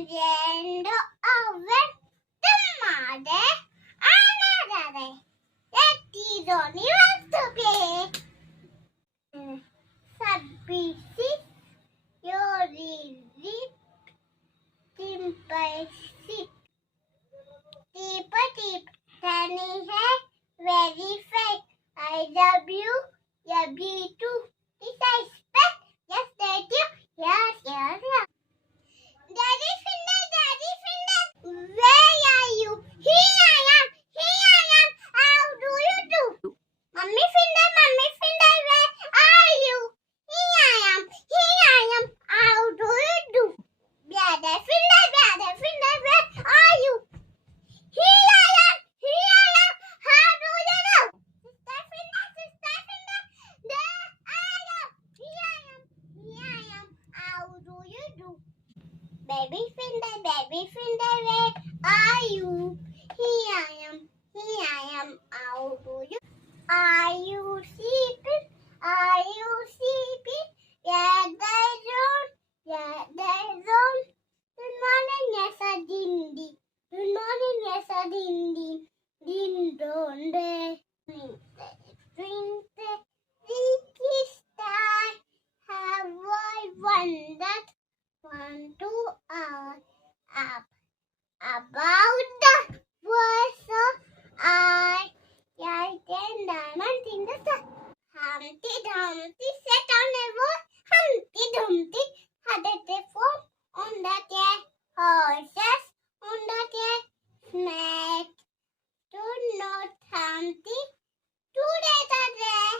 Prendendo over the mother another. That is only want to play. Submissive, your rip, simple sip. Tip, sunny hair, very fake. I love you too. This I expect, yes, thank you, yes. Daddy Finder, where are you? Here I am. How do you do? Mummy Finder, where are you? Here I am. How do you do? Brother Finder, where are you? Here I am. How do you do? Sister Finder, there I am. Here I am. How do you do? Baby Finder, where are you? Here I am. How do you? Are you sleeping? Yeah, there's on. Good morning, yes, a dindi. Good morning, yes, a dindi. Din don day. Twinkle, little star. Have I wondered? 1, 2 hours up about the world, so I can diamond in the sun. Humpty Dumpty sat on a wall. Humpty Dumpty had a reform on the chair. Horses on the chair. Snake stood not Humpty. Today the day.